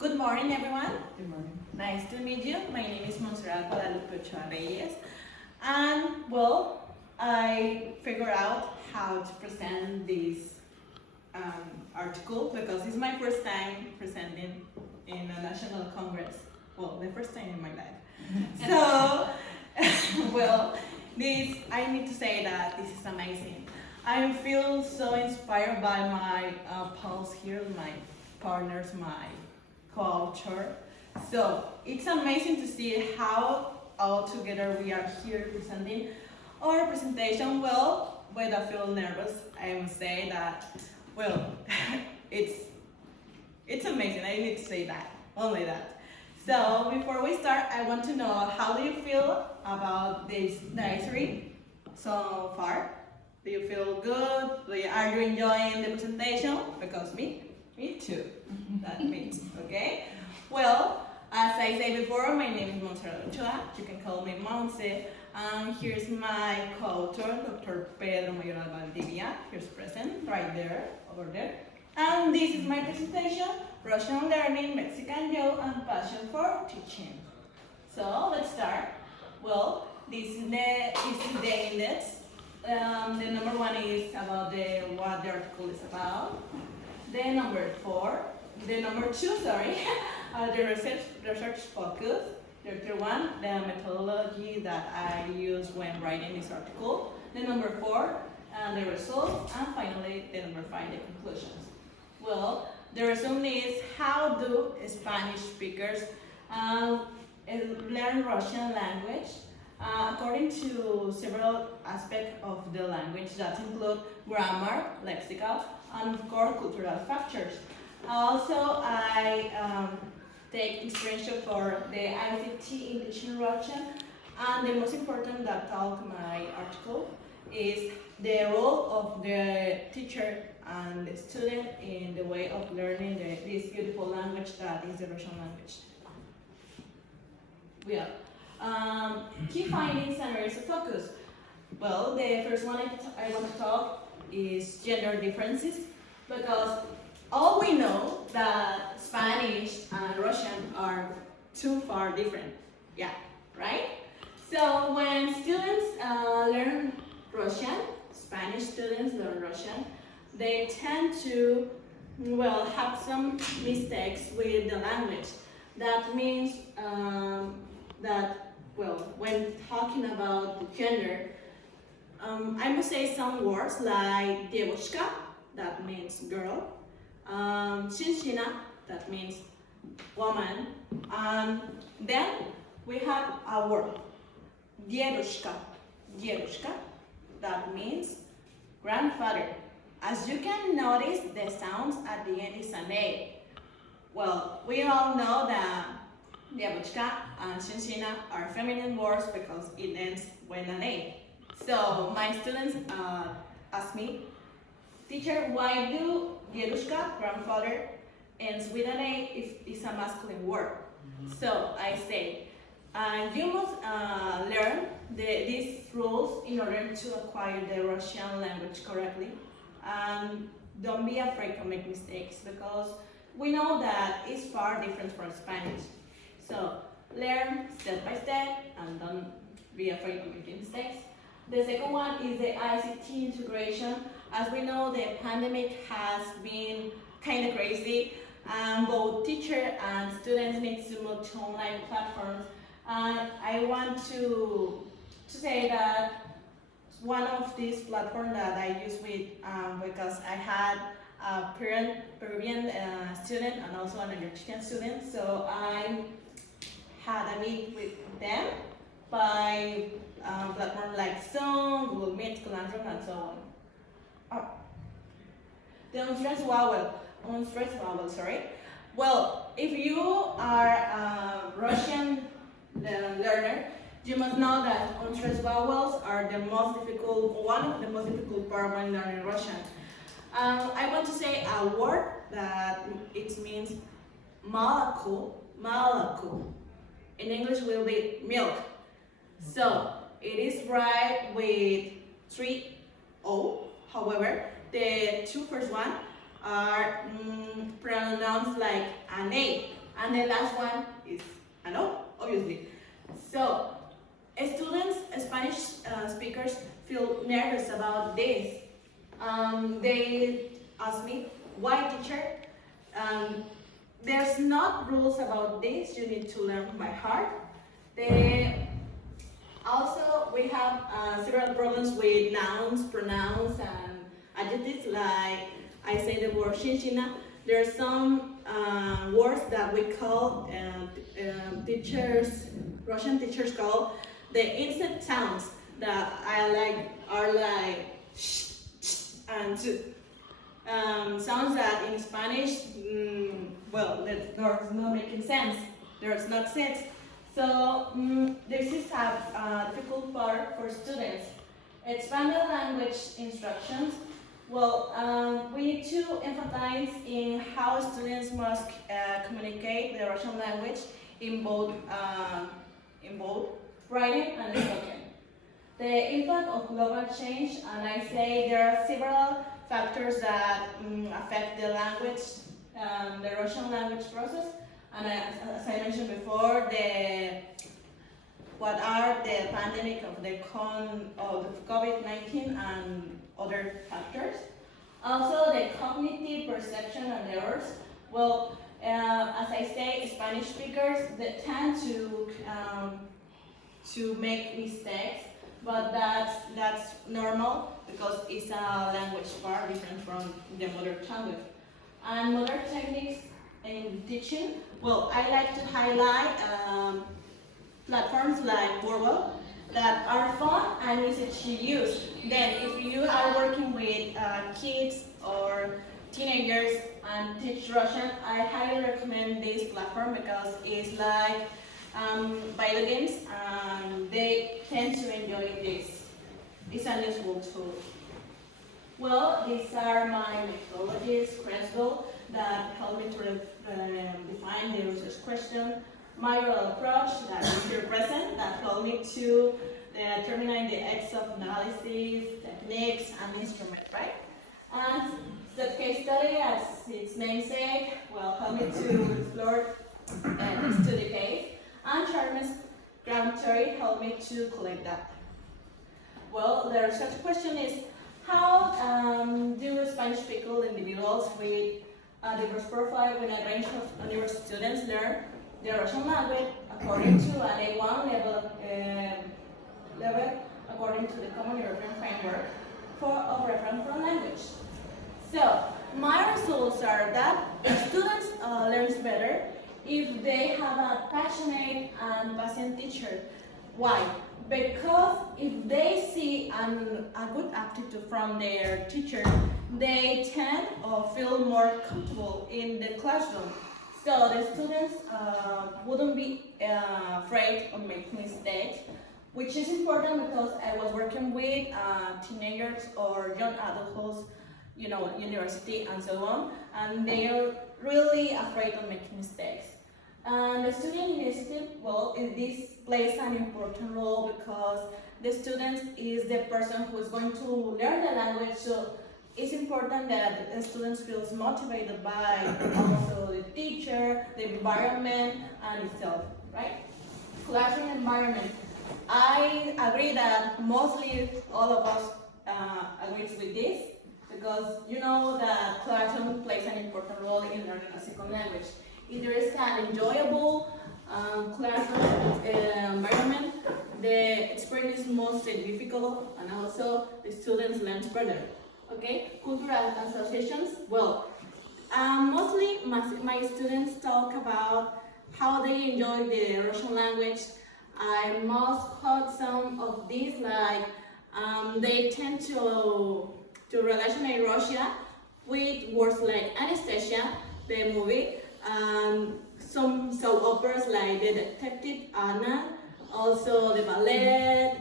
Good morning, everyone. Good morning. Nice to meet you. My name is Montse Ochoa, and I figured out how to present this article because it's my first time presenting in a national congress. Well, the first time in my life. So, I need to say that this is amazing. I feel so inspired by my pals here, my partners, my culture. So it's amazing to see how all together we are here presenting our presentation. Well, but I feel nervous. I must say that. Well, it's amazing. I need to say that. Only that. So before we start, I want to know how do you feel about this diary so far? Do you feel good? Are you enjoying the presentation? Because me too. That means, okay? Well, as I said before, my name is Montse Ochoa. You can call me Montse. Here's my co-author, Dr. Pedro Mayoral Valdivia. Here's present, right there, over there. And this is my presentation, Russian Learning, Mexican Youth, and Passion for Teaching. So, let's start. Well, this is the index. The number 1 is about what the article is about. The number 2, the research focus. The third one, the methodology that I use when writing this article. The number 4, the results, and finally the number 5, the conclusions. Well, the resume is how do Spanish speakers learn Russian language according to several aspects of the language that include grammar, lexical, and of course cultural factors. Also, I take inspiration for the ICT in teaching Russian, and the most important that talk my article is the role of the teacher and the student in the way of learning this beautiful language that is the Russian language. Key findings and areas of focus. Well, the first one I want to talk is gender differences, because all we know that Spanish and Russian are too far different. Yeah, right? So when students learn Russian, Spanish students learn Russian, they tend to, have some mistakes with the language. That means when talking about gender, I must say some words like девушка, that means girl, женщина, that means woman, and then we have a word, дедушка, that means grandfather. As you can notice, the sounds at the end is an A. Well, we all know that девочка and женщина are feminine words because it ends with an A. So my students ask me, teacher, why do dedushka, grandfather, ends with an A if it's a masculine word? So I say, you must learn these rules in order to acquire the Russian language correctly. And don't be afraid to make mistakes, because we know that it's far different from Spanish. So learn step by step and don't be afraid of making mistakes. The second one is the ICT integration. As we know, the pandemic has been kind of crazy. Both teachers and students need to move to online platforms. I want to say that one of these platforms that I use because I had a Peruvian student and also an Argentinian student, so I had a meet with them by platforms like Zoom, Google Meet, Calendar, and so on. The unstressed vowel, sorry. Well, if you are a Russian learner, you must know that unstressed vowels are one of the most difficult part when learning Russian. I want to say a word that it means молоко. In English will be milk. So it is right with 3 O. However, the two first one are pronounced like an A. And the last one is hello, obviously. So, students, Spanish speakers feel nervous about this. They ask me, why teacher? There's not rules about this, you need to learn by heart. Also, we have several problems with nouns, pronouns, and adjectives, like I say the word shinshina. There are some words that we call, Russian teachers call the insect sounds that are like sh, sh, and sounds that in Spanish, there's not making sense. There's not sense. So this is a difficult part for students. Expanded language instructions. We need to emphasize in how students must communicate the Russian language in both writing and spoken. The impact of global change, and I say there are several factors that affect the language, the Russian language process. And as I mentioned before, what are the pandemic of the COVID-19 and other factors. Also, the cognitive perception and errors. As I say, Spanish speakers they tend to make mistakes, but that's normal because it's a language far different from the mother tongue. And modern techniques in teaching, I like to highlight platforms like Wordle that are fun and easy to use. Then if you are working with kids or teenagers and teach Russian, I highly recommend this platform because it's like video games and they tend to enjoy this. It's a useful tool. These are my methodologies, Creswell, that help me to define the research question. My approach, that is here present, that helped me to determine the X of analysis, techniques, and instruments, right? And the case study, as its namesake, help me to explore the study case. And Charles' ground theory helped me to collect that. The research question is, how do Spanish-speaking individuals with a diverse profile with a range of university students learn the Russian language according to an A1 level according to the Common European Framework of Reference for Language? So, my results are that students learn better if they have a passionate and patient teacher. Why? Because if they see a good aptitude from their teacher, they tend or feel more comfortable in the classroom. So the students wouldn't be afraid of making mistakes, which is important because I was working with teenagers or young adults, university and so on, and they are really afraid of making mistakes. And the student initiative, this plays an important role because the student is the person who is going to learn the language, so it's important that the students feel motivated by also the teacher, the environment, and itself, right? Classroom environment. I agree that mostly all of us agrees with this because you know that classroom plays an important role in learning a second language. If there is an enjoyable classroom environment, the experience is most difficult and also the students learn better. Okay, cultural associations. Mostly my students talk about how they enjoy the Russian language. I must quote some of these, like they tend to relationate Russia with words like Anastasia, the movie, and some soap operas like the Detective Anna, also the ballet,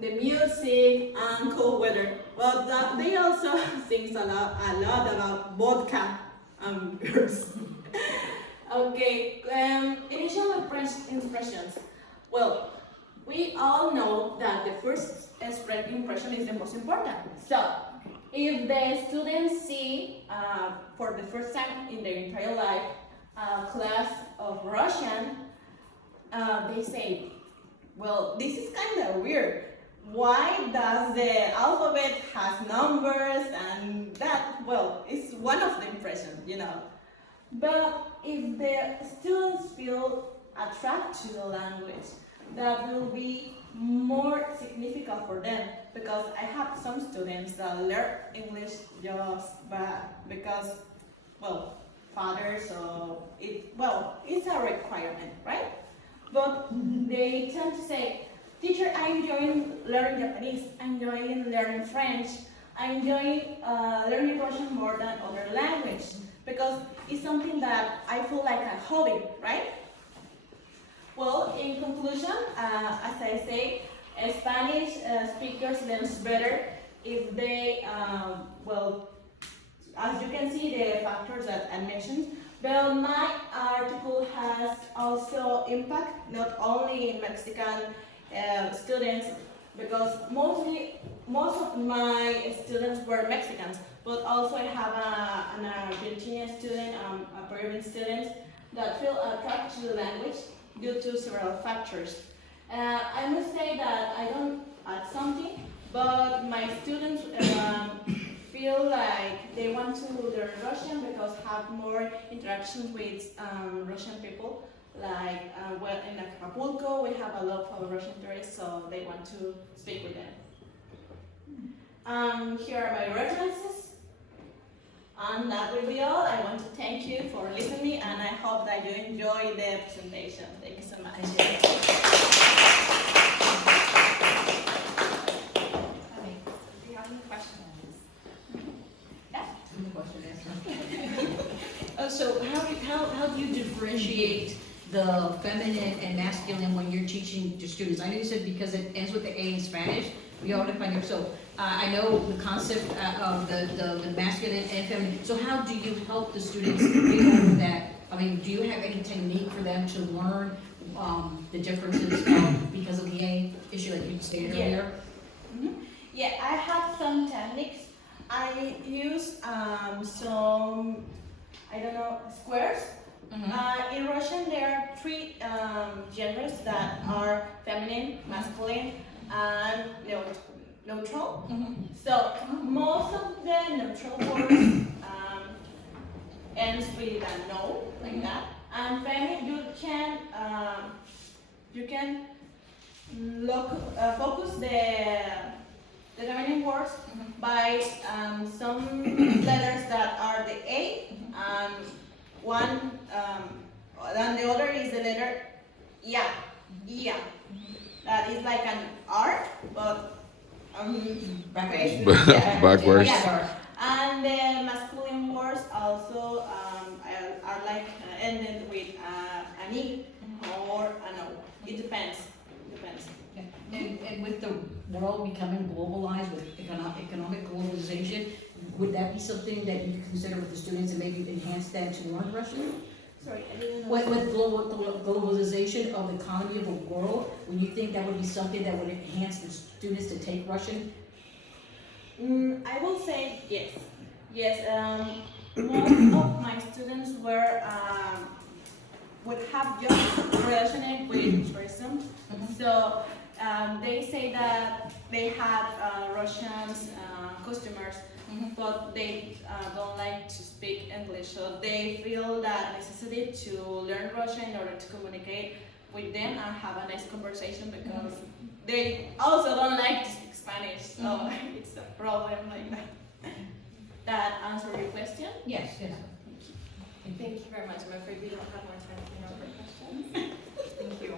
the music, and cold weather. They also sing a lot about vodka and girls. Okay, initial impressions. We all know that the first impression is the most important. So, if the students see for the first time in their entire life class of Russian, they say, well, this is kind of weird. Why does the alphabet has numbers and that? Well, it's one of the impressions. But if the students feel attracted to the language, that will be more significant for them, because I have some students that learn English just because, well, father, so it's a requirement, right? But they tend to say, teacher, I'm enjoying learning Japanese, I'm enjoying learning French, I'm enjoying learning Russian more than other language, because it's something that I feel like a hobby, right? Well, in conclusion, as I say, Spanish speakers learn better if they, as you can see, the factors that I mentioned. But my article has also impact not only in Mexican students, because most of my students were Mexicans, but also I have an Argentinian student, a Peruvian student that feel attracted to the language due to several factors. I must say that I don't add something, but my students feel like they want to learn Russian because have more interactions with Russian people. Like in Acapulco, we have a lot of Russian tourists, so they want to speak with them. Here are my references. And that will be all. I want to thank you for listening, and I hope that you enjoy the presentation. Thank you so much. Okay. Do you have any questions? Yeah. Any questions? So how do you differentiate the feminine and masculine when you're teaching to students? I know you said because it ends with the A in Spanish. We all define it. So I know the concept of the masculine and feminine. So how do you help the students get over that? I mean, do you have any technique for them to learn the differences because of the A issue like you stated earlier? Yeah, I have some techniques. I use some, squares. In Russian, there are three genders that are feminine, masculine, and neutral. So most of the neutral words ends with a no, like that. And feminine, you can focus the feminine words by some letters that are the A, and one, and the other is the letter Ya. That is like an R, but Backwards. Backwards. Yeah. And the masculine words also are like ended with an E or an O. It depends. And with the world becoming globalized, with economic globalization, would that be something that you could consider with the students and maybe enhance them to learn Russian? Sorry, I didn't know. With globalization of the economy of the world, would you think that would be something that would enhance the students to take Russian? I will say yes. Yes, most of my students would have just relationship with tourism. So they say that they have Russian customers, but they don't like to speak English. So they feel that necessity to learn Russian in order to communicate with them and have a nice conversation, because they also don't like to speak Spanish. So it's a problem like that. That answer your question? Yes. Thank you very much. I'm afraid we don't have more time for questions. Thank you.